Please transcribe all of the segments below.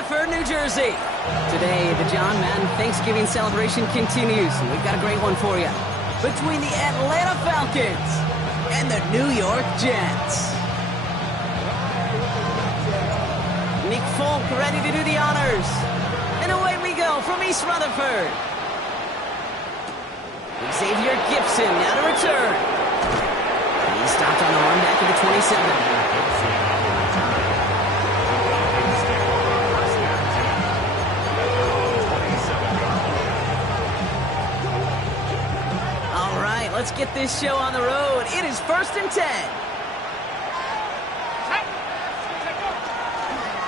Rutherford, New Jersey. Today, the John Madden Thanksgiving celebration continues, and we've got a great one for you. Between the Atlanta Falcons and the New York Jets. Nick Folk ready to do the honors. And away we go from East Rutherford. Xavier Gibson now to return. He stopped on the run back to the 27. Let's get this show on the road. It is 1st and 10.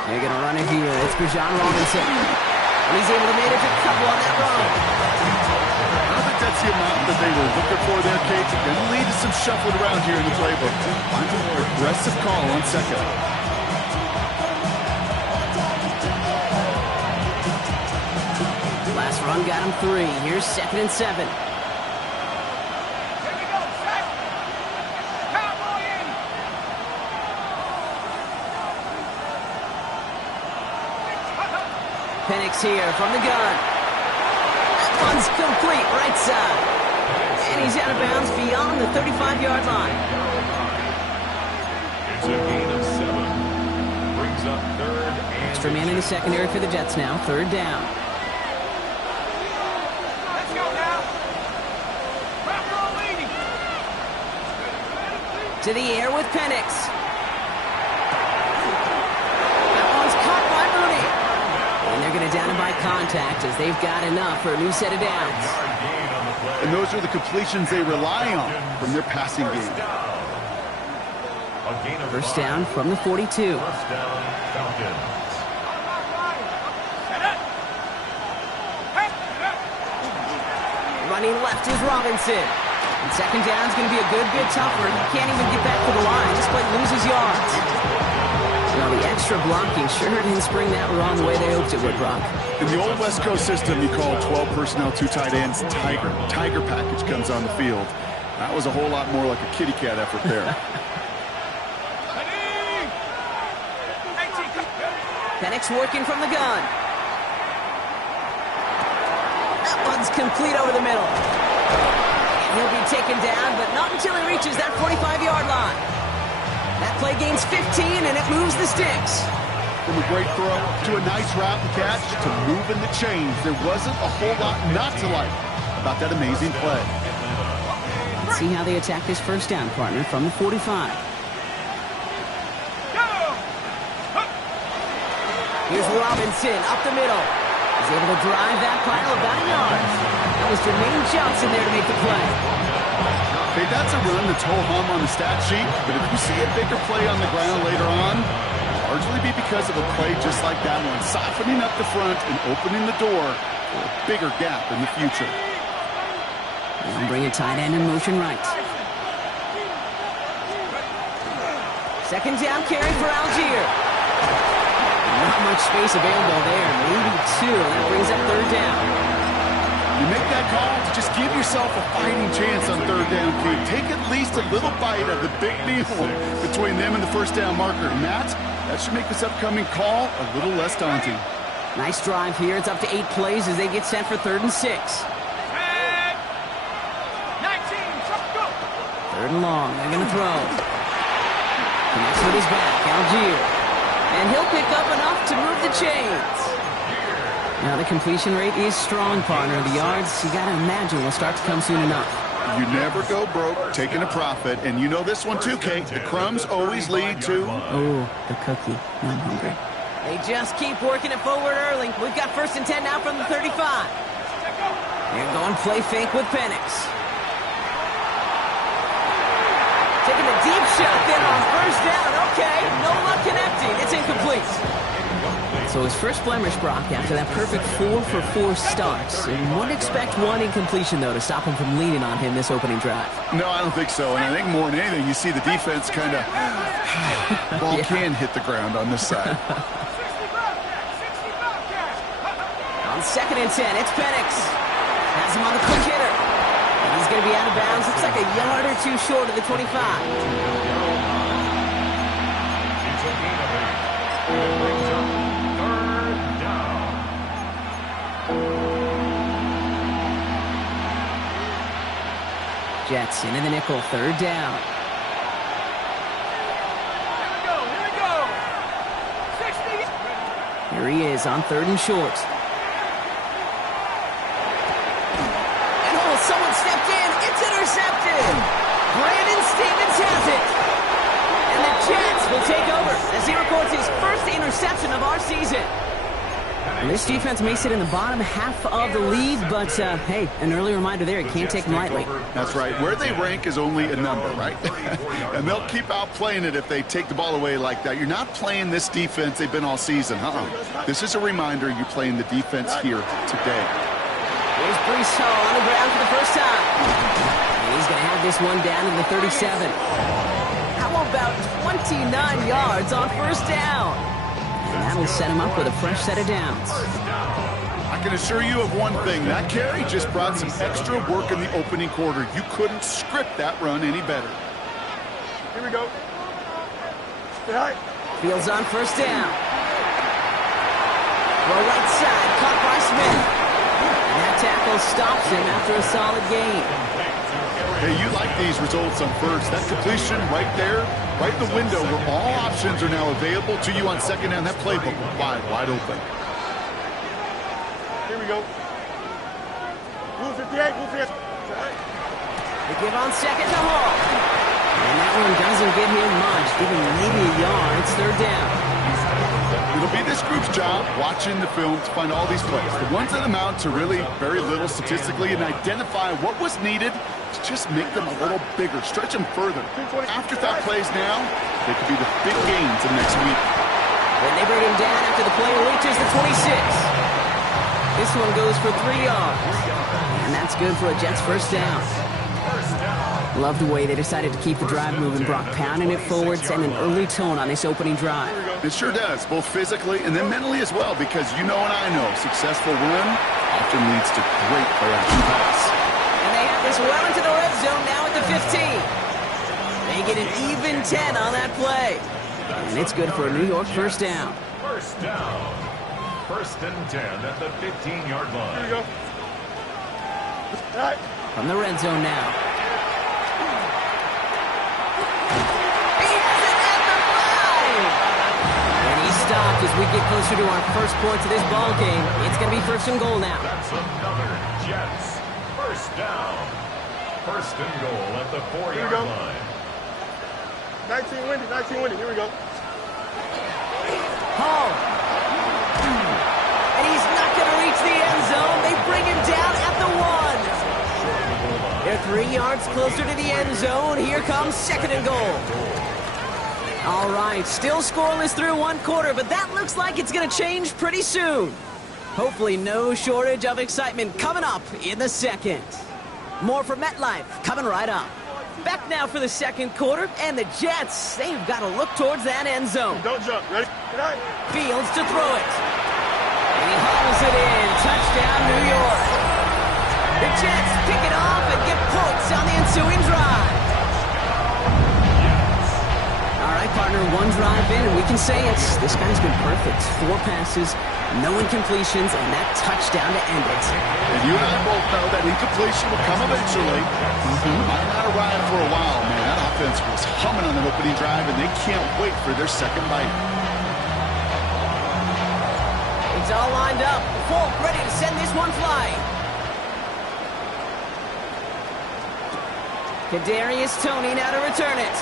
They're going to run it here. It's for John Robinson. And he's able to manage a couple on that run. I don't think that's the amount that they were looking for there, Kate. Going to lead to some shuffling around here in the playbook. Find a more aggressive call on second. Last run got him 3. Here's 2nd and 7. Penix here from the gun. That one's complete, right side. And he's out of bounds beyond the 35-yard line. It's a gain of 7. Brings up 3rd and... Extra man in the secondary for the Jets now. 3rd down. Let's go now. Rock roll leading. To the air with Penix. That one's caught by Mooney. And they're going to down him by contact as they've got enough for a new set of downs. And those are the completions they rely on from their passing game. First down from the 42. First down, Falcons. Running left is Robinson. And 2nd down is going to be a good bit tougher. He can't even get back to the line. Just plain loses yards. Now the extra blocking sure didn't spring that run the way they hoped it would, Brock. In the old West Coast system, you call 12 personnel, 2 tight ends, Tiger. Tiger package comes on the field. That was a whole lot more like a kitty cat effort there. Penix working from the gun. That one's complete over the middle. And he'll be taken down, but not until he reaches that 45-yard line. That play gains 15, and it moves the sticks. From a great throw to a nice route and catch to moving the chains, there wasn't a whole lot not to like about that amazing play. Let's see how they attack this first down, partner, from the 45. Here's Robinson up the middle. He's able to drive that pile about a yard. That was Jermaine Johnson there to make the play. Okay, that's a run that's ho-hum on the stat sheet, but if you see a bigger play on the ground later on, it'll largely be because of a play just like that one, softening up the front and opening the door for a bigger gap in the future. And bring a tight end in motion right. 2nd down carry for Algier. Not much space available there, maybe 2. That brings up 3rd down. You make that call to just give yourself a fighting chance on 3rd down, Key. Take at least a little bite of the big meal between them and the first down marker. And that should make this upcoming call a little less daunting. Nice drive here. It's up to 8 plays as they get set for 3rd and 6. 3rd and long. They're going to throw. Connects with his back. Algier. And he'll pick up enough to move the chains. Now the completion rate is strong, partner. The yards, you got to imagine, will start to come soon enough. You never go broke taking a profit. And you know this one too, Kate. The crumbs always lead to... Oh, the cookie. Now I'm hungry. They just keep working it forward early. We've got 1st and 10 now from the 35. They're going play fake with Penix. Taking a deep shot there on 1st down. Okay, no luck connecting. It's incomplete. So his first blemish, Brock, after that perfect 4-for-4 starts. And wouldn't expect one incompletion, though, to stop him from leaning on him this opening drive. No, I don't think so. And I think more than anything, you see the defense kind of... ball can hit the ground on this side. On 2nd and 10, it's Penix. Has him on the quick hitter. And he's going to be out of bounds. Looks like a yard or 2 short of the 25. Jets into the nickel, third down. Here he is on third and short. And someone stepped in. It's intercepted. Brandon Stevens has it. And the Jets will take over as he records his first interception of our season. And this defense may sit in the bottom half of the league, but hey, an early reminder there, you can't take them lightly. That's right. Where they rank is only a number, right? And they'll keep outplaying it if they take the ball away like that. You're not playing this defense they've been all season. This is a reminder you're playing the defense here today. Here's Brees Hall on the ground for the first time. And he's going to have this one down in the 37. How about 29 yards on first down? And that'll set him up with a fresh set of downs. I can assure you of one thing. That carry just brought some extra work in the opening quarter. You couldn't script that run any better. Here we go. Fields on first down. Throw right side, caught by Smith. And that tackle stops him after a solid gain. Hey, you like these results on first. That completion right there, right in the window where all options are now available to you on second down. That playbook wide open. Here we go. Move 58, move 58. They give on second to Hall. And that one doesn't get him much, giving maybe a yard. It's third down. It'll be this group's job watching the film to find all these plays. The ones that amount to really very little statistically and identify what was needed to just make them a little bigger, stretch them further. Afterthought plays now, they could be the big gains in next week. Then they bring him down after the play reaches the 26. This one goes for 3 yards. And that's good for a Jets first down. Love the way they decided to keep the drive moving, Brock, pounding it forward, setting an early tone on this opening drive. It sure does, both physically and then mentally as well, because you know and I know successful run often leads to great play-action pass. And they have this well into the red zone now at the 15. They get an even 10 on that play. And it's good for a New York first down. First down. First and 10 at the 15-yard line. Here we go. From the red zone now. Stopped as we get closer to our first points of this ball game. It's going to be first and goal now. That's another Jets first down. First and goal at the 4-yard line. 19 windy. Here we go. Hall. And he's not going to reach the end zone. They bring him down at the 1. They're 3 yards closer to the end zone. Here comes second and goal. All right, still scoreless through one quarter, but that looks like it's going to change pretty soon. Hopefully no shortage of excitement coming up in the second. More from MetLife coming right up. Back now for the second quarter, and the Jets, they've got to look towards that end zone. Don't jump. Ready? Fields to throw it. And he hauls it in. Touchdown, New York. The Jets pick it off and get points on the ensuing drive. All right, partner, one drive in, and we can say this guy's been perfect. 4 passes, no incompletions, and that touchdown to end it. And you and I both know that incompletion will come eventually. Might not arrive for a while, man. That offense was humming on the opening drive, and they can't wait for their second bite. It's all lined up. Falk ready to send this one flying. Kadarius Toney now to return it.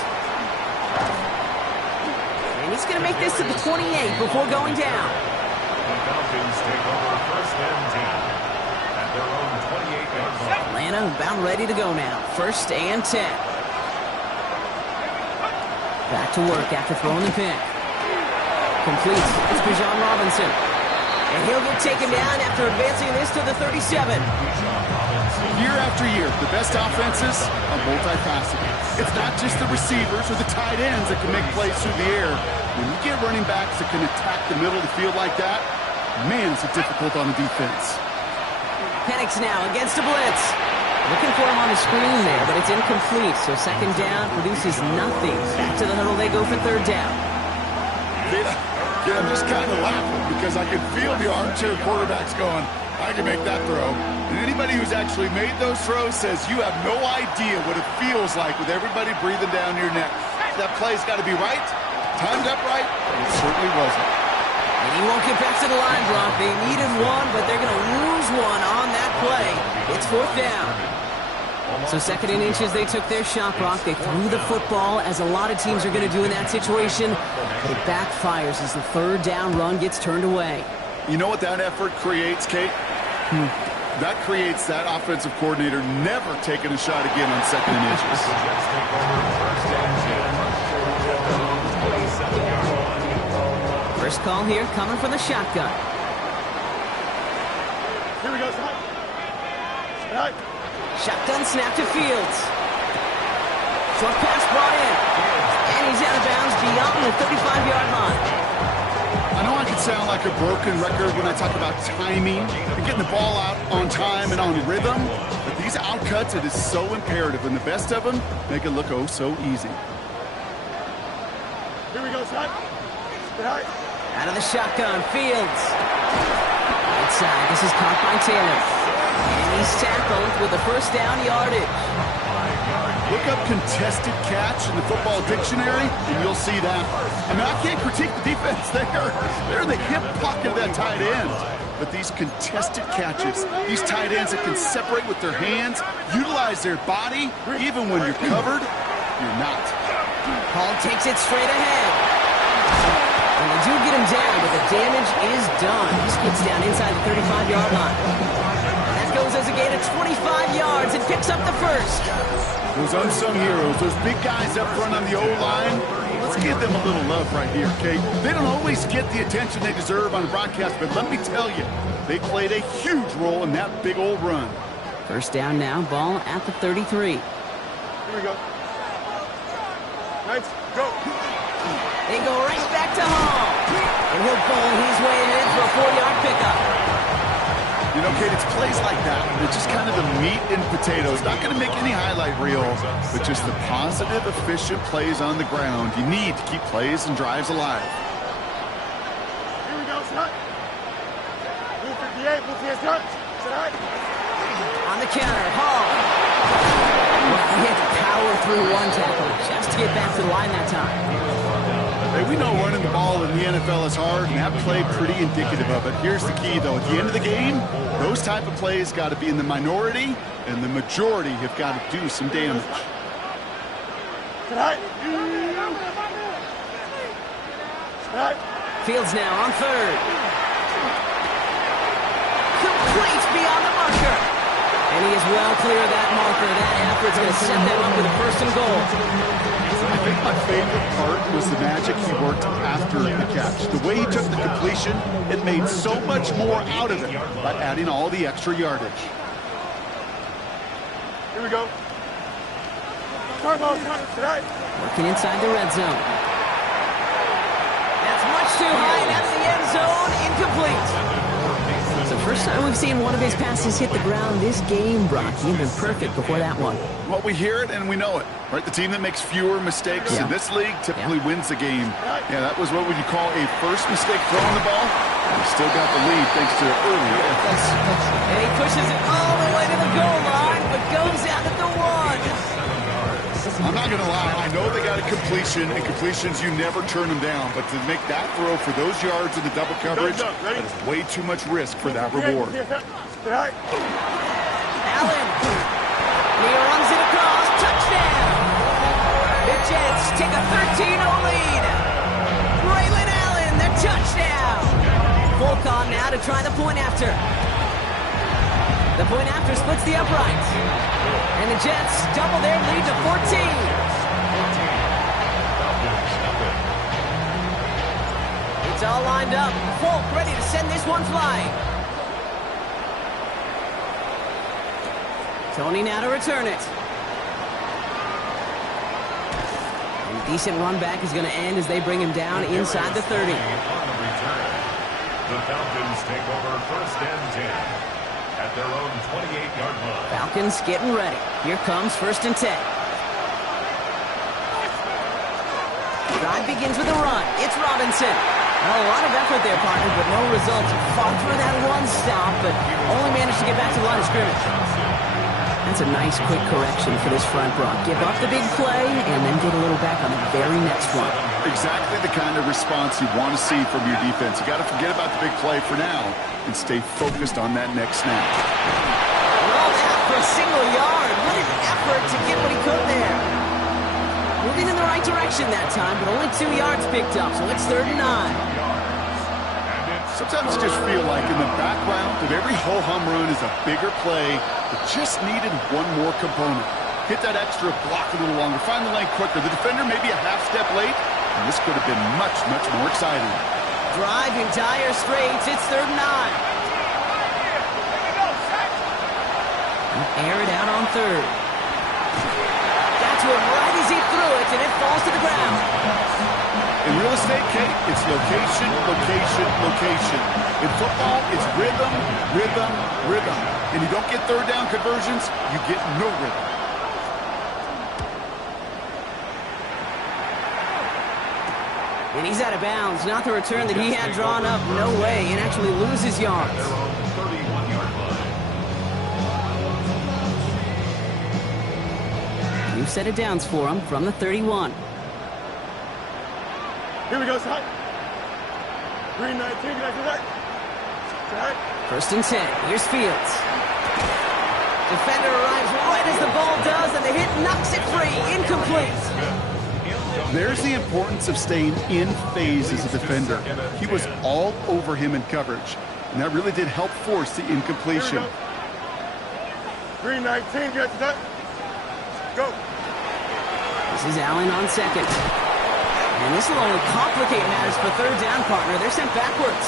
And he's going to make this to the 28 before going down. The Falcons take over first and 10 at their own 28-yard line. Atlanta about ready to go now. First and 10. Back to work after throwing the pick. Complete. It's Bijan Robinson. And he'll get taken down after advancing this to the 37. Year after year, the best offenses are multifaceted. It's not just the receivers or the tight ends that can make plays through the air. When you get running backs that can attack the middle of the field like that, man, it's difficult on the defense. Penix now against a blitz. Looking for him on the screen there, but it's incomplete. So second down produces nothing. Back to the huddle they go for third down. Yeah, I'm just kind of laughing because I can feel the armchair quarterbacks going, I can make that throw. And anybody who's actually made those throws says you have no idea what it feels like with everybody breathing down your neck. That play's got to be right, timed up right, and it certainly wasn't. And he won't get back to the line, Brock. They needed one, but they're going to lose one on that play. It's 4th down. So 2nd and inches, they took their shot, Brock. They threw the football, as a lot of teams are going to do in that situation. But it backfires as the 3rd down run gets turned away. You know what that effort creates, Kate? That creates that offensive coordinator never taking a shot again on 2nd and inches. First call here coming from the shotgun. Here we go, son. Right. Shotgun snap to Fields. Short pass brought in. And he's out of bounds beyond the 35-yard line. I know I can sound like a broken record when I talk about timing and getting the ball out on time and on rhythm, but these outcuts, it is so imperative, and the best of them make it look oh so easy. Here we go, son. Right. Out of the shotgun, Fields. Right side, this is caught by Taylor. And he's tackled with the 1st down yardage. Look up contested catch in the football dictionary, and you'll see that. I mean, I can't critique the defense there. They're in the hip pocket of that tight end. But these contested catches, these tight ends that can separate with their hands, utilize their body, even when you're covered, you're not. Hall takes it straight ahead. And they do get him down, but the damage is done. He skips down inside the 35-yard line. And that goes as a gain of 25 yards and picks up the 1st. Those unsung heroes, those big guys up front on the O-line, let's give them a little love right here, Kate. They don't always get the attention they deserve on the broadcast, but let me tell you, they played a huge role in that big old run. 1st down now, ball at the 33. Here we go. Nice. Go. They go right back to Hall. And he'll bowl his way in for a 4-yard pickup. You know, Kate, it's plays like that. It's just kind of the meat and potatoes. Not going to make any highlight reel, but just the positive, efficient plays on the ground. You need to keep plays and drives alive. Here we go, son. Move 58, move 58, son. Right. On the counter, Hall. Well, he had to power through one tackle just to get back to the line that time. Hey, we know running the ball in the NFL is hard, and that play pretty indicative of it. Here's the key, though. At the end of the game, those type of plays got to be in the minority, and the majority have got to do some damage. Right. Fields now on 3rd. Complete beyond the marker. And he is well clear of that marker. That effort's going to set them up with a 1st and goal. I think my favorite part was the magic he worked after the catch. The way he took the completion, it made so much more out of it by adding all the extra yardage. Here we go. Working inside the red zone. That's much too high. That's the end zone. Incomplete. So first time we've seen one of his passes hit the ground this game, Brock. He'd been perfect before that one. Well, we hear it and we know it, right? The team that makes fewer mistakes in this league typically wins the game. Yeah, that was what would you call a first mistake throwing the ball. He still got the lead thanks to early efforts. And he pushes it all the way to the goal line, but goes out at the 1. I'm not going to lie. I know they got a completion, and completions, you never turn them down. But to make that throw for those yards in the double coverage, that is way too much risk for that reward. Allen. He runs it across. Touchdown. The Jets take a 13-0 lead. Braylon Allen, the touchdown. Falcons now to try the point after. The point after splits the uprights. And the Jets double their lead to 14. It's all lined up. Falk ready to send this one flying. Tony now to return it. And decent run back is going to end as they bring him down inside the 30. The Falcons take over 1st and 10. At their own 28-yard line. Falcons getting ready. Here comes 1st and 10. Drive begins with a run. It's Robinson. Well, a lot of effort there, partner, but no results. Fought for that one stop, but only managed to get back to the line of scrimmage. That's a nice, quick correction for this front, Brock. Give up the big play, and then get a little back on the very next one. Exactly the kind of response you want to see from your defense. You got to forget about the big play for now and stay focused on that next snap. Rolled out for a single yard. What an effort to get what he could there. Moving in the right direction that time, but only 2 yards picked up, so it's 3rd and 9. Sometimes you just feel like in the background of every ho-hum run is a bigger play that just needed one more component. Hit that extra block a little longer, find the lane quicker. The defender maybe a half step late, and this could have been much, much more exciting. Driving dire straits, it's 3rd and 9. Air it out on 3rd. Got to him right as he threw it, and it falls to the ground. In real estate, Kate, it's location, location, location. In football, it's rhythm, rhythm, rhythm. And you don't get 3rd down conversions, you get no rhythm. And he's out of bounds. Not the return that he had drawn up. No way. And actually loses yards. Their own 31-yard line. New set of downs for him from the 31. Here we go, son. 3-19, can I do that? 1st and 10. Here's Fields. Defender arrives right as the ball does, and the hit knocks it free. Incomplete. There's the importance of staying in phase as a defender. He was all over him in coverage, and that really did help force the incompletion. 3-19, can I do that? Go. This is Allen on 2nd. And this will only complicate matters for 3rd down, partner. They're sent backwards.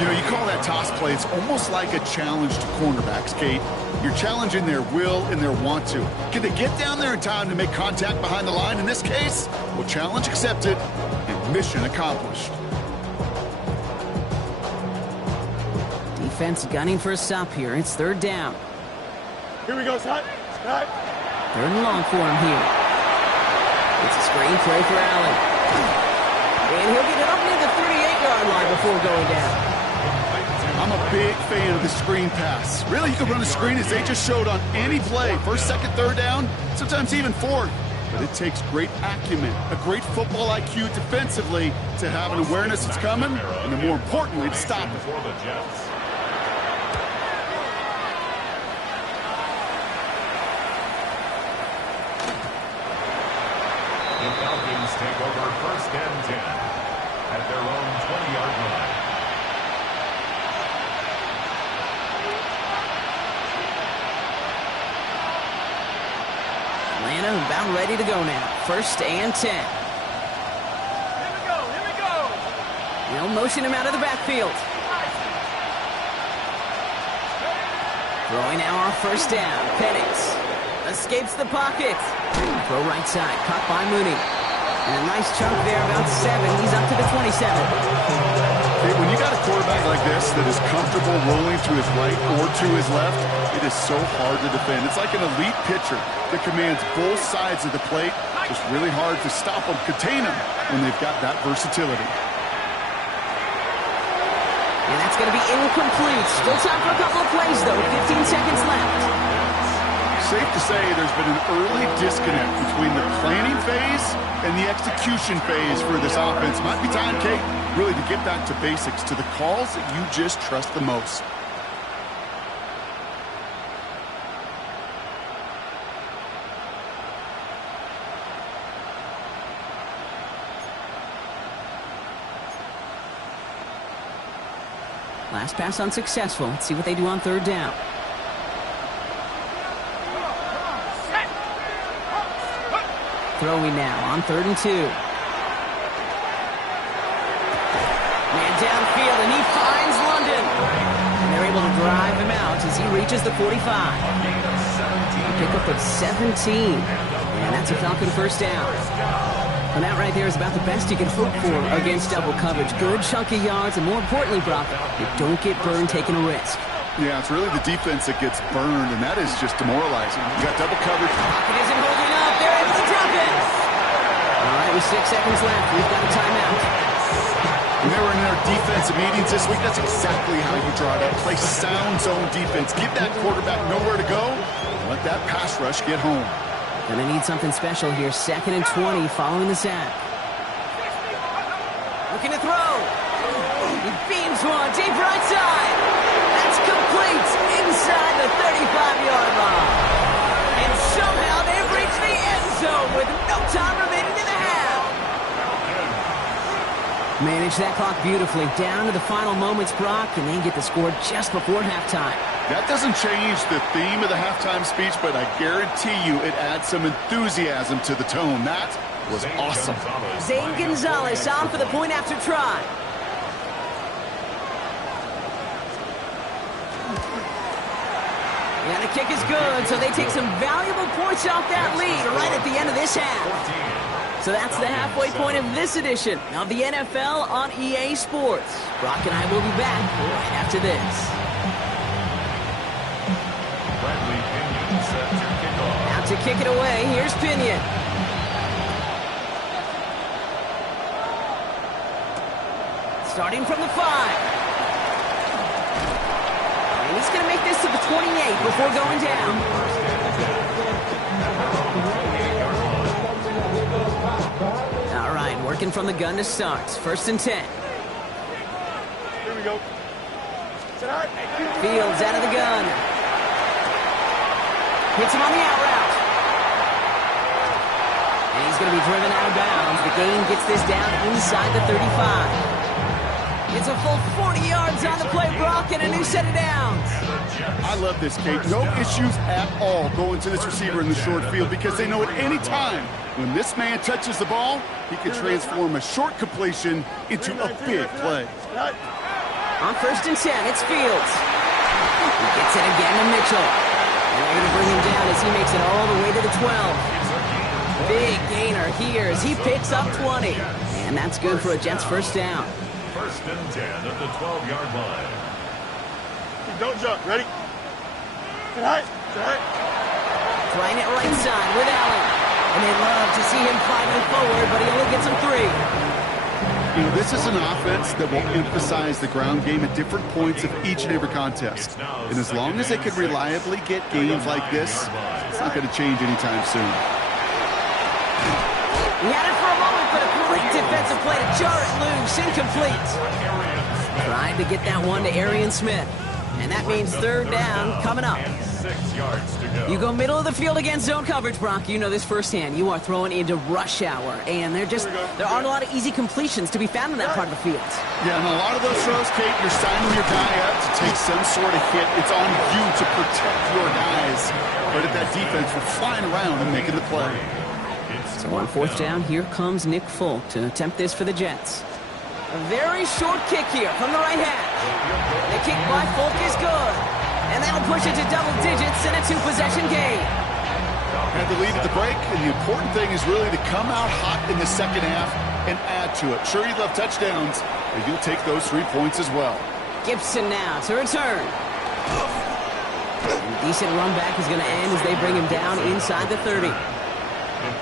You know, you call that toss play, it's almost like a challenge to cornerbacks, Kate. You're challenging their will and their want to. Can they get down there in time to make contact behind the line? In this case, well, challenge accepted and mission accomplished. Defense gunning for a stop here. It's 3rd down. Here we go, son. 3rd and long for him here. It's a screen play for Allen. And he'll get it up near the 38-yard line before going down. I'm a big fan of the screen pass. Really, you can run a screen as they just showed on any play. 1st, 2nd, 3rd down, sometimes even 4th. But it takes great acumen, a great football IQ defensively to have an awareness it's coming, and then more importantly, to stop it. For the Jets. The Falcons take over 1st and 10 at their own 20-yard line. Atlanta about ready to go now. 1st and 10. Here we go, here we go. They'll motion him out of the backfield. Throwing now on 1st down. Penix escapes the pocket. Throw right side, caught by Mooney. And a nice chunk there, about 7. He's up to the 27. Hey, when you got a quarterback like this that is comfortable rolling to his right or to his left, it is so hard to defend. It's like an elite pitcher that commands both sides of the plate. Just really hard to stop them, contain them when they've got that versatility. And that's going to be incomplete. Still time for a couple of plays, though. 15 seconds left. Safe to say there's been an early disconnect between the planning phase and the execution phase for this offense. Might be time, Kate, really to get back to basics, to the calls that you just trust the most. Last pass unsuccessful. Let's see what they do on 3rd down. Throwing now on 3rd and 2. Man downfield, and he finds London. And they're able to drive him out as he reaches the 45. A pickup of 17. And that's a Falcon 1st down. And that right there is about the best you can hope for against double coverage. Good chunky yards, and more importantly, Brock, you don't get burned taking a risk. Yeah, it's really the defense that gets burned, and that is just demoralizing. You got double coverage. Pocket isn't holding up. They're able to drop it. All right, with 6 seconds left, we've got a timeout. When they were in their defensive meetings this week, that's exactly how you draw it up. Play sound zone defense. Give that quarterback nowhere to go. And let that pass rush get home. Gonna need something special here. 2nd and 20 following the sack. Looking to throw. He beams one deep right side. That's complete inside the 35-yard line. And somehow they've reached the end zone with no time remaining in the half. Manage that clock beautifully. Down to the final moments, Brock, and then get the score just before halftime. That doesn't change the theme of the halftime speech, but I guarantee you it adds some enthusiasm to the tone. That was awesome. Zane Gonzalez on for the point after try. And the kick is good, so they take some valuable points off that lead right at the end of this half. So that's the halfway point of this edition of the NFL on EA Sports. Brock and I will be back right after this. Now to kick it away, here's Pinion. Starting from the 5. And he's going to make this to the 28 before going down. All right, working from the gun to start. 1st and 10. Here we go. Fields out of the gun. Hits him on the out route. And he's going to be driven out of bounds. The gain gets this down inside the 35. It's a full 40 yards on the play, Brock, and a new set of downs. I love this, Kate. No issues at all going to this receiver in the short field because they know at any time when this man touches the ball, he can transform a short completion into a big play. On 1st and 10, it's Fields. He gets it again to Mitchell. And they're going to bring him down as he makes it all the way to the 12. Big gainer here as he picks up 20. And that's good for a Jets first down. 1st and 10 at the 12-yard line. Don't jump. Ready? Sit high. Trying it right side with Allen. And they love to see him fighting forward, but he only gets him 3. You know, this is an offense that will emphasize the ground game at different points of each and every contest. And as long as they can reliably get gains like this, it's not going to change anytime soon. He had it for a moment, but a great defensive play to jar it loose. Incomplete. Trying to get that one to Arian Smith. And that means 3rd down coming up. 6 yards to go. You go middle of the field against zone coverage, Brock. You know this firsthand. You are throwing into rush hour. And there aren't a lot of easy completions to be found in that part of the field. Yeah, and a lot of those throws, Kate, you're signing your guy up to take some sort of hit. It's on you to protect your guys. But at that defense, we're flying around and making the play. So on 4th down, here comes Nick Folk to attempt this for the Jets. A very short kick here from the right hash. The kick by Folk is good. And that'll push it to double digits in a 2-possession game. Had the lead at the break, and the important thing is really to come out hot in the second half and add to it. Sure, you love touchdowns, but you'll take those 3 points as well. Gibson now to return. And a decent run back is going to end as they bring him down inside the 30. The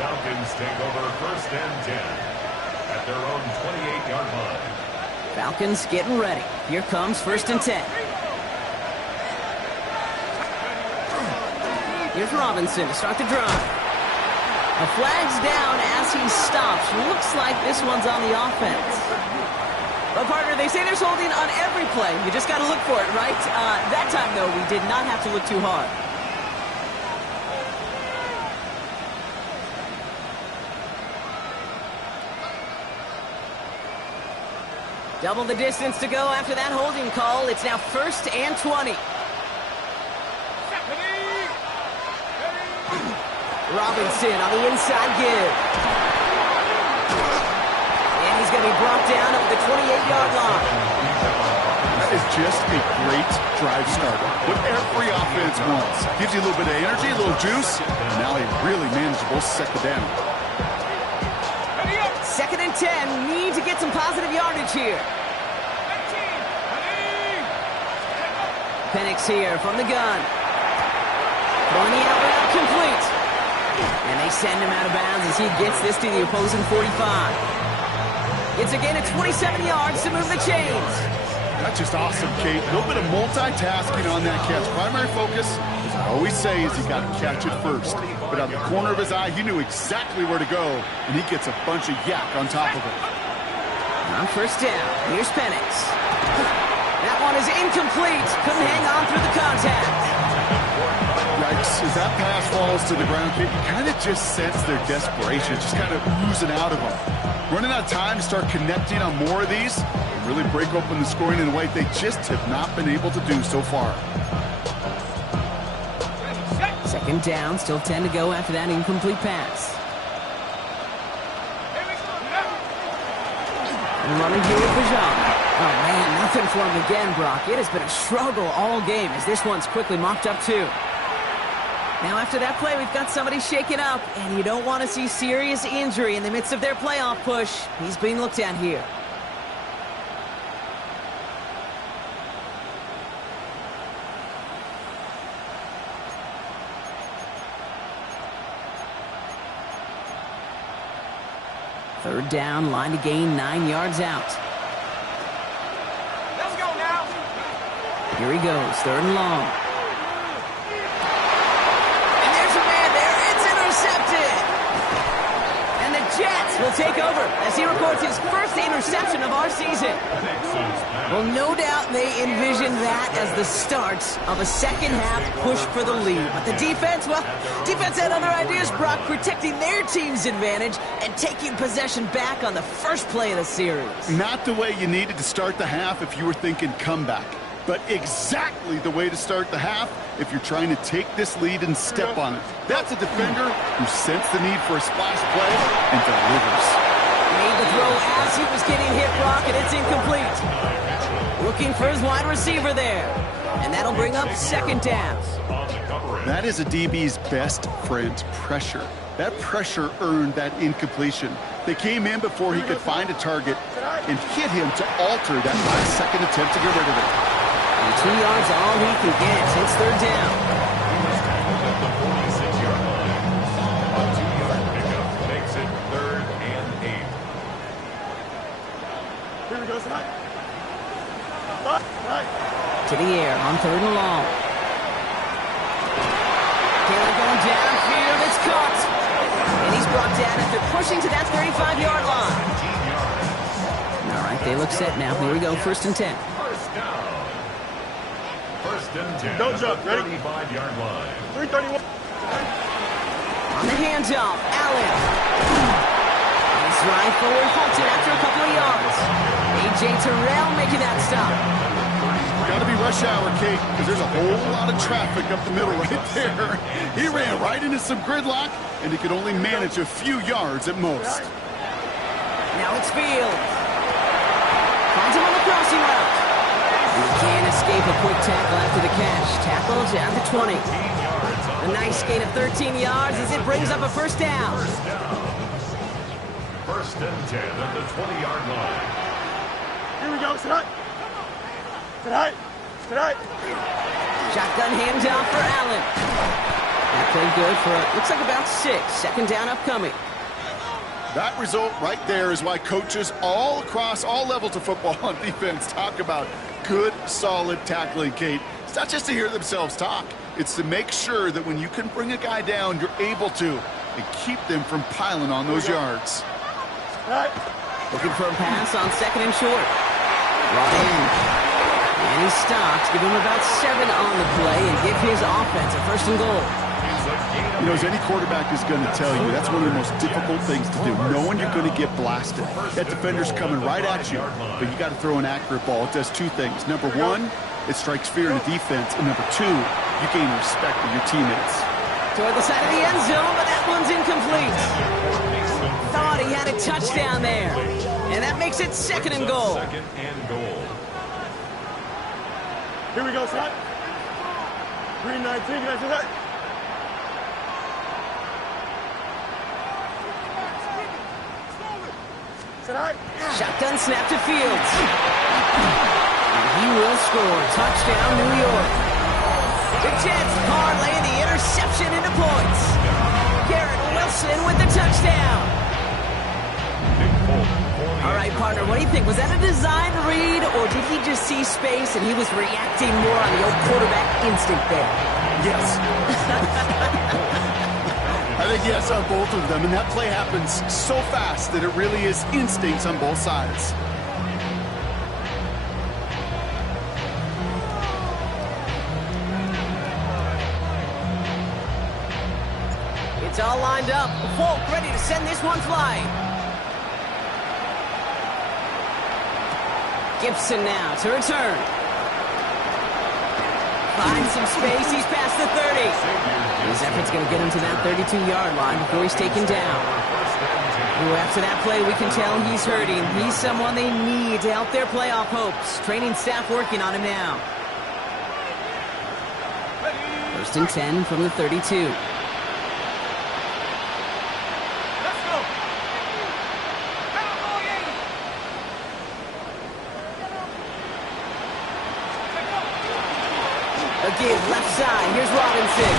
Falcons take over 1st and 10 at their own 28-yard line. Falcons getting ready. Here comes 1st and 10. Here's Robinson to start the drive. A flag's down as he stops. Looks like this one's on the offense. Well, partner, they say there's holding on every play. You just got to look for it, right? That time, though, we did not have to look too hard. Double the distance to go after that holding call. It's now 1st and 20. Robinson on the inside give. And he's going to be brought down at the 28-yard line. That is just a great drive starter. What every offense wants. Gives you a little bit of energy, a little juice, and now a really manageable 2nd down. 2nd and 10. Need to get some positive yardage here. Penix here from the gun. Throwing the out route complete. And they send him out of bounds as he gets this to the opposing 45. It's a gain of 27 yards to move the chains. That's just awesome, Kate. A little bit of multitasking on that catch. Primary focus, as I always say, is you got to catch it first. But out of the corner of his eye, he knew exactly where to go, and he gets a bunch of yak on top of it. On first down, here's Penix. That one is incomplete. Couldn't hang on through the contact. Yikes, as that pass falls to the ground, Kate, you kind of just sense their desperation, just kind of oozing out of them. Running out of time to start connecting on more of these and really break open the scoring in a way they just have not been able to do so far. Second down, still 10 to go after that incomplete pass. And running here with Bijan. Oh, man, nothing for him again, Brock. It has been a struggle all game as this one's quickly mocked up too. Now after that play, we've got somebody shaken up, and you don't want to see serious injury in the midst of their playoff push. He's being looked at here. Third down, line to gain 9 yards out. Let's go now. Here he goes, third and long. And there's a man there. It's intercepted. And the Jets will take over as he records his first interception of our season. Well, no doubt they envisioned that as the start of a second-half push for the lead. But the defense, well, defense had other ideas, Brock, protecting their team's advantage and taking possession back on the first play of the series. Not the way you needed to start the half if you were thinking comeback, but exactly the way to start the half if you're trying to take this lead and step on it. That's a defender who sensed the need for a splash play and delivers. Made the throw as he was getting hit, Brock, and it's incomplete. Looking for his wide receiver there. And that'll bring up second down. That is a DB's best friend, pressure. That pressure earned that incompletion. They came in before he could find a target and hit him to alter that last-second attempt to get rid of it. And 2 yards all he can get. It's third down. At the 46-yard line. A 2-yard pickup makes it 3rd and 8. Here we go, tonight. To the air on third and long. Taylor going downfield. It's caught. And he's brought down after pushing to that 35-yard line. All right, they look set now. Here we go, first and 10. First down. First and 10. Don't jump, ready? 35-yard line. 331. On the handoff, Allen. Nice ride forward, halted after a couple of yards. A.J. Terrell making that stop. Got to be rush hour, Kate, because there's a whole lot of traffic up the middle right there. He ran right into some gridlock, and he could only manage a few yards at most. Now it's Fields. Finds him on the crossing route. He can't escape a quick tackle after the catch. Tackles at the 20. A nice gain of 13 yards as it brings up a first down. First and 10 at the 20-yard line. Here we go, tonight. Tonight. Shotgun handoff for Allen. That played good for, looks like about 6. Second down upcoming. That result right there is why coaches all across all levels of football on defense talk about good, solid tackling, Kate. It's not just to hear themselves talk. It's to make sure that when you can bring a guy down, you're able to, and keep them from piling on those yards. Looking for a pass on second and short. Brought in. And he stops, give him about 7 on the play, and give his offense a first and goal. You know, as any quarterback is going to tell you, that's one of the most difficult things to do, knowing you're going to get blasted. That defender's coming right at you, but you got to throw an accurate ball. It does 2 things. Number 1, it strikes fear in the defense, and number 2, you gain respect of your teammates. Toward the side of the end zone, but that one's incomplete. Thought he had a touchdown there, and that makes it second and goal. Second and goal. Here we go, son. 319, you guys do that? Shotgun snap to Fields. And he will score. Touchdown, New York. The Jets parlay the interception into points. Garrett Wilson with the touchdown. Nick Bolton for All right, partner, what do you think? Was that a design read, or did he just see space and he was reacting more on the old quarterback instinct there? Yes. I think yes on both of them, and that play happens so fast that it really is instincts on both sides. It's all lined up. Falk ready to send this one flying. Gibson now to return. Finds some space. He's past the 30. His effort's going to get him to that 32-yard line before he's taken down. Ooh, after that play, we can tell he's hurting. He's someone they need to help their playoff hopes. Training staff working on him now. 1st and 10 from the 32. Again, left side. Here's Robinson.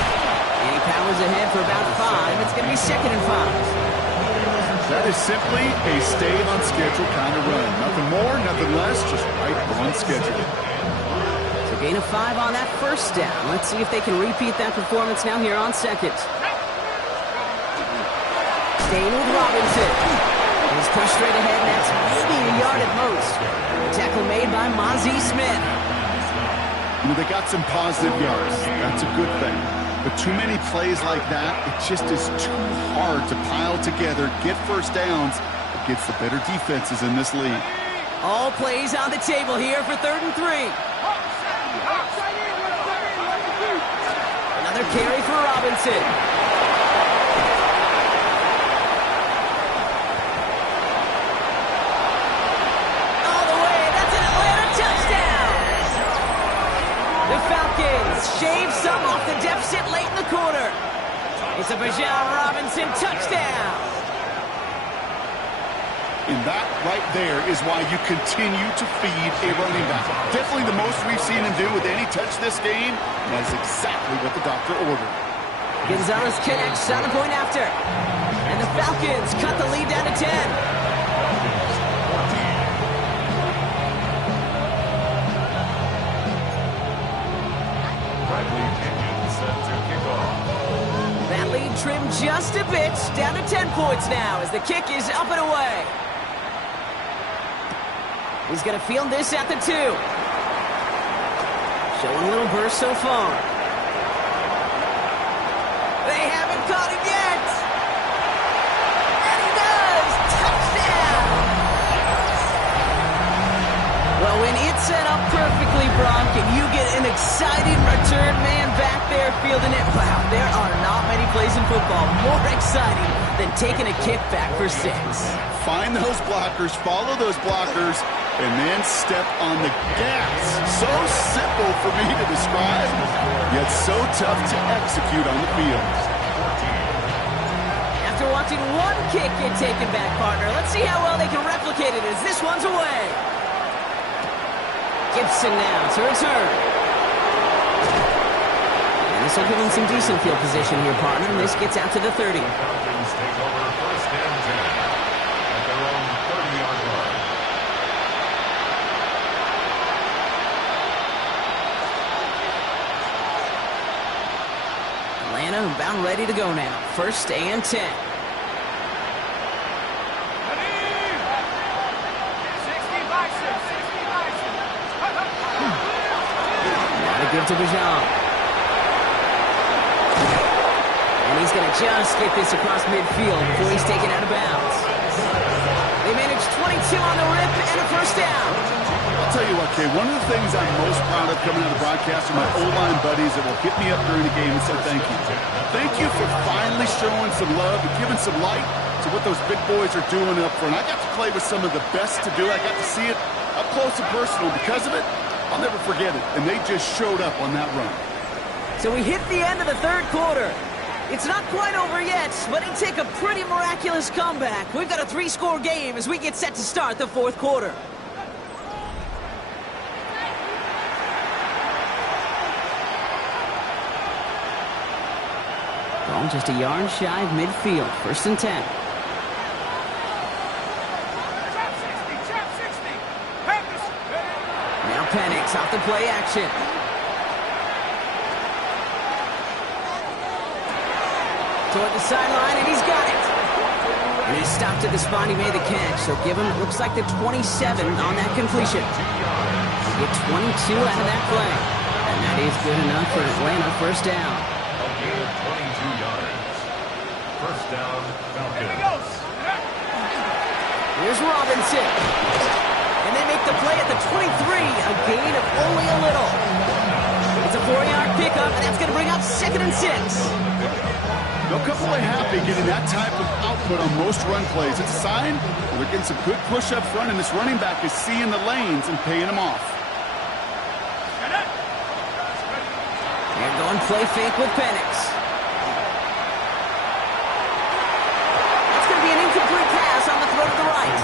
And he powers ahead for about 5. It's going to be 2nd and 5. That is simply a stay on schedule kind of run. Nothing more, nothing less, just right on schedule. So gain of 5 on that first down. Let's see if they can repeat that performance now here on 2nd. Staying with Robinson. He's pushed straight ahead, and that's maybe a yard at most. The tackle made by Mozzie Smith. You know, they got some positive yards. That's a good thing. But too many plays like that, it just is too hard to pile together, get first downs against the better defenses in this league. All plays on the table here for 3rd and 3. Another carry for Robinson. All the way, that's an Atlanta touchdown! The Falcons shave some off the deficit late in the quarter. It's a Bijan Robinson touchdown. And that right there is why you continue to feed a running back. Definitely the most we've seen him do with any touch this game. And that is exactly what the doctor ordered. Gonzalez connects on the point after. And the Falcons cut the lead down to 10. That lead trimmed just a bit, down to 10 points now as the kick is up and away. He's going to field this at the 2. Showing a little burst so far. They haven't caught him yet. And he does! Touchdown! Well, when it's set up perfectly, Brock, and you get an exciting return man back there fielding it, wow, there are not many plays in football more exciting than taking a kick back for 6. Find those blockers, follow those blockers, and then step on the gas. So simple for me to describe, yet so tough to execute on the field. After watching one kick get taken back, partner, let's see how well they can replicate it as this one's away. Gibson now to return. And this will give him some decent field position here, partner, and this gets out to the 30. Falcons take over 1st and 10 at their own 30-yard line. Atlanta about ready to go now. 1st and 10. Now to give to Bijan. And he's going to just get this across midfield before he's taken out of bounds. They managed 22 on the rip and a 1st down. I'll tell you what, Kay, one of the things I'm most proud of coming out of the broadcast are my O-line buddies that will hit me up during the game and say thank you. Thank you for finally showing some love and giving some light to what those big boys are doing up front. I got to play with some of the best to do. I got to see it up close and personal. Because of it, I'll never forget it. And they just showed up on that run. So we hit the end of the 3rd quarter. It's not quite over yet, but it'd take a pretty miraculous comeback. We've got a 3-score game as we get set to start the 4th quarter. Ball just a yard shy of midfield. 1st and 10. Fakes off the play action. Toward the sideline, and he's got it. And he stopped at the spot he made the catch, so give him, it looks like the 27 on that completion. Get 22 out of that play. And that is good enough for Atlanta. First down. A gain of 22 yards. First down, Falcons. Here's Robinson. And they make the play at the 23, a gain of only a little. It's a 4-yard pickup, and that's going to bring up 2nd and 6. They'll come away happy getting that type of output on most run plays. It's a sign that they're getting some good push up front, and this running back is seeing the lanes and paying them off. They're going play fake with Penix. That's going to be an incomplete pass on the throw to the right.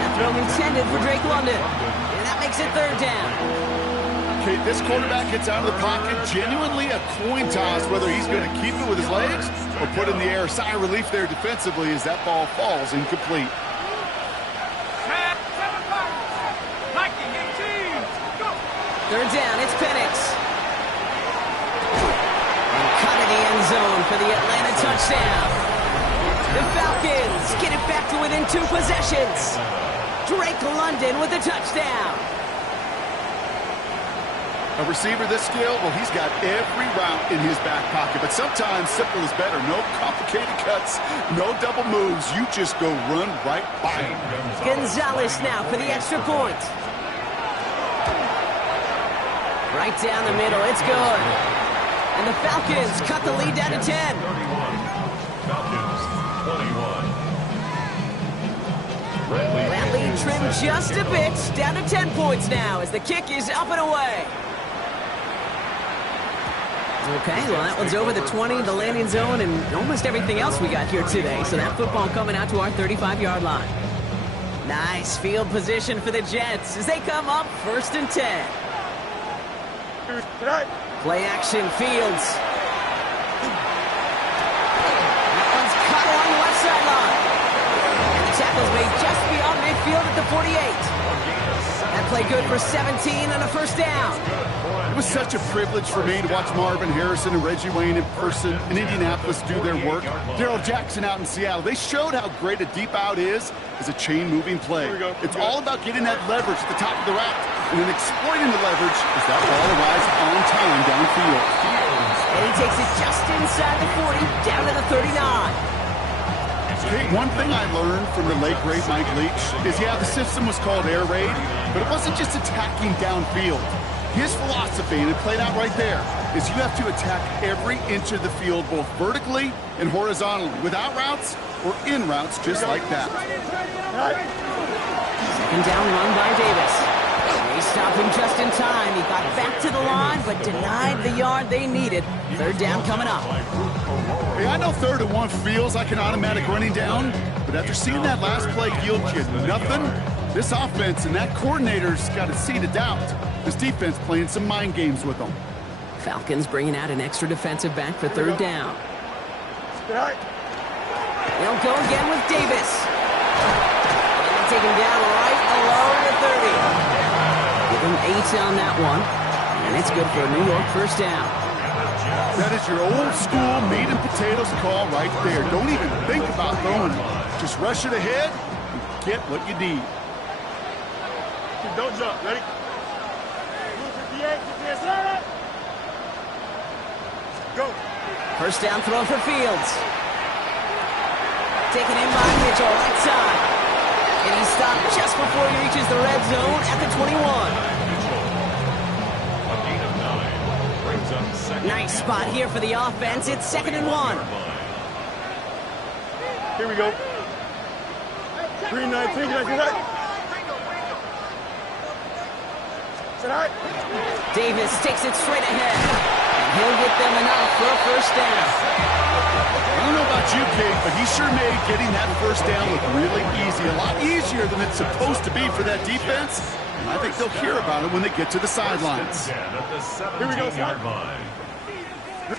That throw intended for Drake London. And that makes it 3rd down. Okay, this quarterback gets out of the pocket, genuinely a coin toss, whether he's going to keep it with his legs or put it in the air. Sigh of relief there defensively as that ball falls incomplete. 3rd down, it's Penix. And cut in the end zone for the Atlanta touchdown. The Falcons get it back to within 2 possessions. Drake London with a touchdown. A receiver this skilled, well, he's got every route in his back pocket. But sometimes simple is better. No complicated cuts, no double moves. You just go run right by him. Gonzalez now for the extra point. Right down the middle, it's good. And the Falcons cut the lead down to 10. 31. Falcons, 21. That lead trimmed just a bit, down to 10 points now as the kick is up and away. Okay, well, that one's over the 20, the landing zone, and almost everything else we got here today. So that football coming out to our 35-yard line. Nice field position for the Jets as they come up 1st and 10. Play action, Fields. That one's cut along the left sideline. And the tackle's made just beyond midfield at the 48. That play good for 17 and a 1st down. It was such a privilege for me to watch Marvin Harrison and Reggie Wayne in person in Indianapolis do their work. Darrell Jackson out in Seattle. They showed how great a deep out is as a chain-moving play. It's all about getting that leverage at the top of the route and then exploiting the leverage as that ball arrives on time downfield. And he takes it just inside the 40, down to the 39. Hey, one thing I learned from the late, great Mike Leach is, yeah, the system was called air raid, but it wasn't just attacking downfield. His philosophy, and it played out right there, is you have to attack every inch of the field, both vertically and horizontally, without routes or in routes just like that. 2nd down run by Davis. They stopped him just in time. He got back to the line, but denied the yard they needed. 3rd down coming up. Hey, I know 3rd and 1 feels like an automatic running down, but after seeing that last play yield you nothing, this offense and that coordinator's got a seed of doubt. This defense playing some mind games with them. Falcons bringing out an extra defensive back for 3rd down. They'll go again with Davis. And they take him down right along the 30. Give him 8 on that one. And it's good for a New York 1st down. That is your old school meat and potatoes call right there. Don't even think about throwing it. Just rush it ahead and get what you need. Don't jump. Ready? 58, go. 1st down throw for Fields. Taken in by Mitchell, right side. And he stopped just before he reaches the red zone at the 21. A gain of 9. Brings up 2nd. Nice spot here for the offense. It's 2nd and 1. Here we go. 3-19, Davis takes it straight ahead. And he'll get them enough for a 1st down. I don't know about you, Kate, but he sure made getting that 1st down look really easy. A lot easier than it's supposed to be for that defense. And I think they'll hear about it when they get to the sidelines. At the 17-yard line. On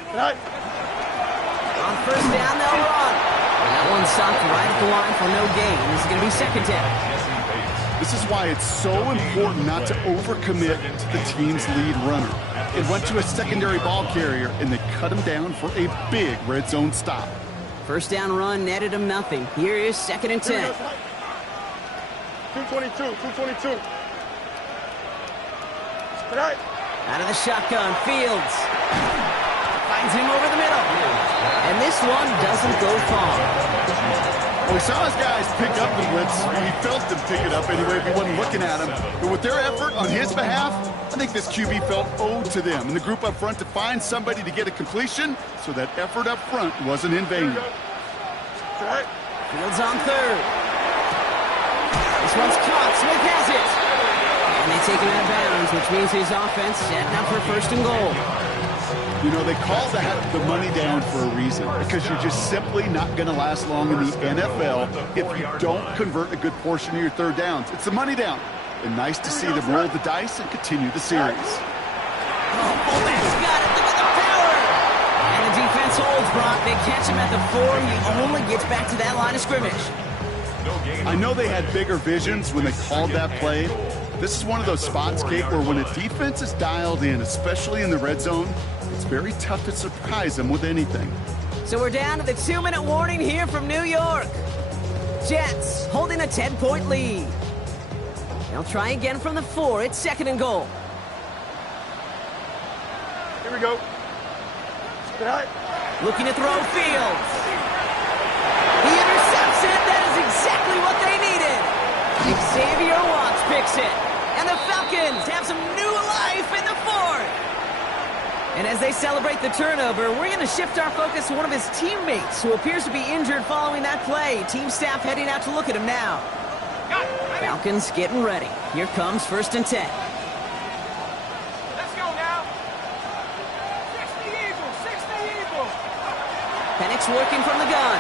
1st down, they'll run. And that one stopped right at the line for no gain. This is going to be 2nd down. Jesse Bates. This is why it's so important not to overcommit to the team's lead runner. It went to a secondary ball carrier, and they cut him down for a big red zone stop. First down run netted him nothing. Here is 2nd and 10. 222. Tonight. Out of the shotgun, Fields. Finds him over the middle. And this one doesn't go far. Well, we saw his guys pick up the blitz. We felt them pick it up anyway if we wasn't looking at him. But with their effort on his behalf, I think this QB felt owed to them and the group up front to find somebody to get a completion so that effort up front wasn't in vain. Fields on 3rd. This one's caught. Smith has it. And they take him out of bounds, which means his offense setting up for 1st and goal. You know, they call that the money down for a reason, because you're just simply not going to last long in the NFL if you don't convert a good portion of your 3rd downs. It's the money down. And nice to see them roll the dice and continue the series. Oh, fullback's got it. Look at the power. And the defense holds, Brock. They catch him at the 4. He only gets back to that line of scrimmage. I know they had bigger visions when they called that play. This is one of those spots, Kate, where when a defense is dialed in, especially in the red zone, it's very tough to surprise them with anything. So we're down to the 2-minute warning here from New York. Jets holding a 10-point lead. They'll try again from the 4. It's 2nd and goal. Here we go. Tonight. Looking to throw Fields. He intercepts it. That is exactly what they needed. Xavier Watts picks it. And the Falcons have some new life in the 4th. And as they celebrate the turnover, we're going to shift our focus to one of his teammates who appears to be injured following that play. Team staff heading out to look at him now. Falcons getting ready. Here comes 1st and 10. Let's go now. 60 Eagles. Penix working from the gun.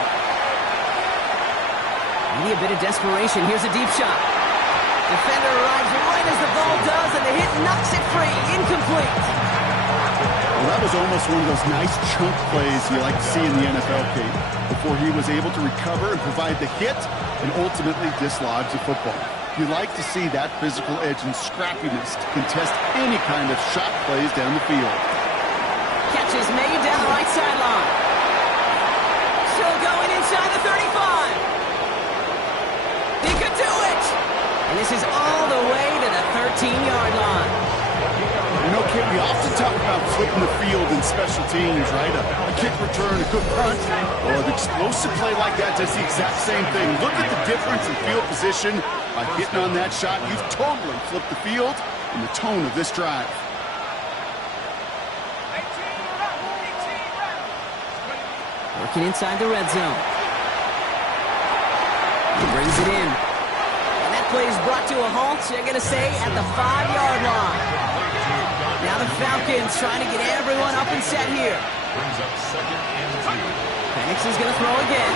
Maybe a bit of desperation. Here's a deep shot. Defender arrives right as the ball does, and the hit knocks it free. Incomplete. Well, that was almost one of those nice chunk plays you like to see in the NFL, Kate, before he was able to recover and provide the hit and ultimately dislodge the football. You like to see that physical edge and scrappiness to contest any kind of shot plays down the field. Catch is made down the right sideline. Still going inside the 35. He could do it. And this is all the way to the 13-yard line. You know, Kate, we often talk about flipping the field in special teams, right? A kick return, a good punt. Well, an explosive play like that does the exact same thing. Look at the difference in field position. By hitting on that shot, you've totally flipped the field and the tone of this drive. Working inside the red zone. He brings it in. And that play is brought to a halt, they're going to say, at the 5-yard line. Now the Falcons trying to get everyone up and set here. Penix is going to throw again.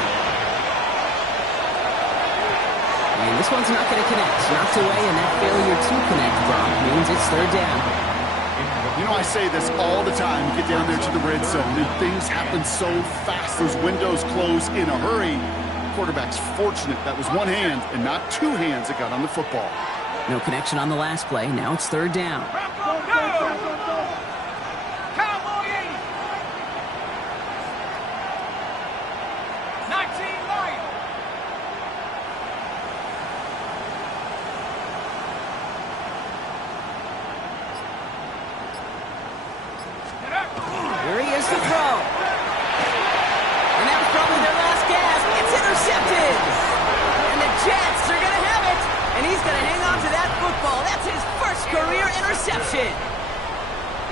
And this one's not going to connect. Knocked away, and that failure to connect, Brock, means it's 3rd down. You know, I say this all the time. You get down there to the red zone, and things happen so fast. Those windows close in a hurry. Quarterback's fortunate that was one hand and not 2 hands that got on the football. No connection on the last play. Now it's 3rd down. Here he is to throw. And that was probably their last gasp. It's intercepted. And the Jets are going to have it. And he's going to hang on to that football. That's his first career interception.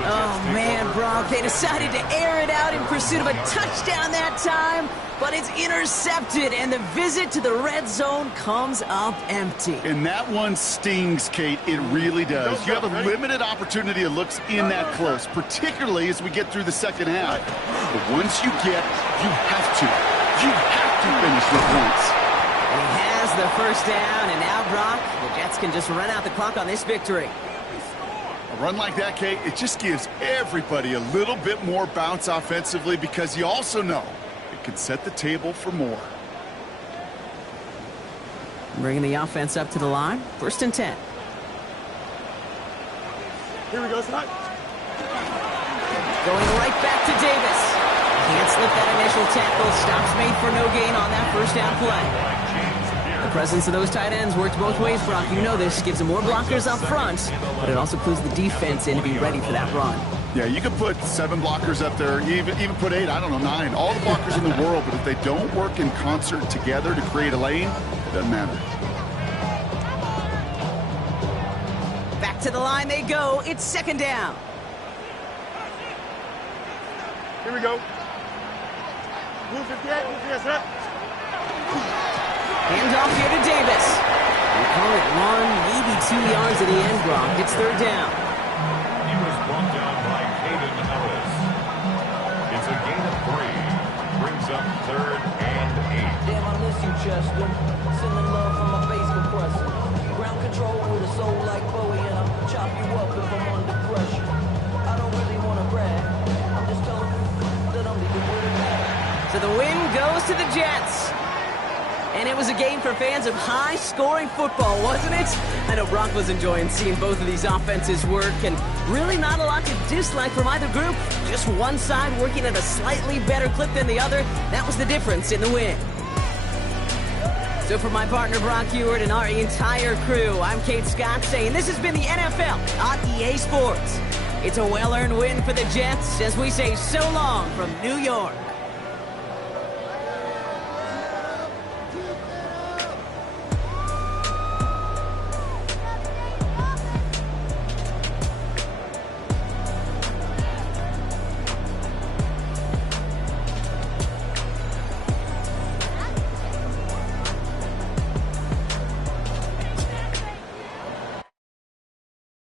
Oh, man, Brock, they decided to air it out in pursuit of a touchdown that time, but it's intercepted, and the visit to the red zone comes up empty. And that one stings, Kate. It really does. You have a limited opportunity that looks in that close, particularly as we get through the second half. But once you get, you have to finish with points. And he has the first down, and now, Brock, the Jets can just run out the clock on this victory. A run like that, Kate, it just gives everybody a little bit more bounce offensively because you also know it can set the table for more. Bringing the offense up to the line. 1st and 10. Here we go, son. Going right back to Davis. Can't slip that initial tackle. Stops made for no gain on that 1st down play. The presence of those tight ends works both ways, Brock. You know this. Gives them more blockers up front, but it also clues the defense in to be ready for that run. Yeah, you could put 7 blockers up there, even put 8, I don't know, 9. All the blockers in the world, but if they don't work in concert together to create a lane, it doesn't matter. Back to the line they go. It's 2nd down. Here we go. Blue 58, blue 58, set. Hand off here to Davis. We call it 1, maybe 2 yards at the end, Brock. It's 3rd down. He was brought down by Caden Ellis. It's a gain of 3. Brings up 3rd and 8. Damn, I miss you, Chester. Sending love from my bass compressor. Ground control with a soul like Bowie, and I'll chop you up if I'm under pressure. I don't really want to brag. I'm just telling you that I'm leaving with a bag. So the win goes to the Jets. And it was a game for fans of high-scoring football, wasn't it? I know Brock was enjoying seeing both of these offenses work, and really not a lot to dislike from either group. Just one side working at a slightly better clip than the other. That was the difference in the win. So for my partner Brock Ewart and our entire crew, I'm Kate Scott saying this has been the NFL on EA Sports. It's a well-earned win for the Jets as we say so long from New York.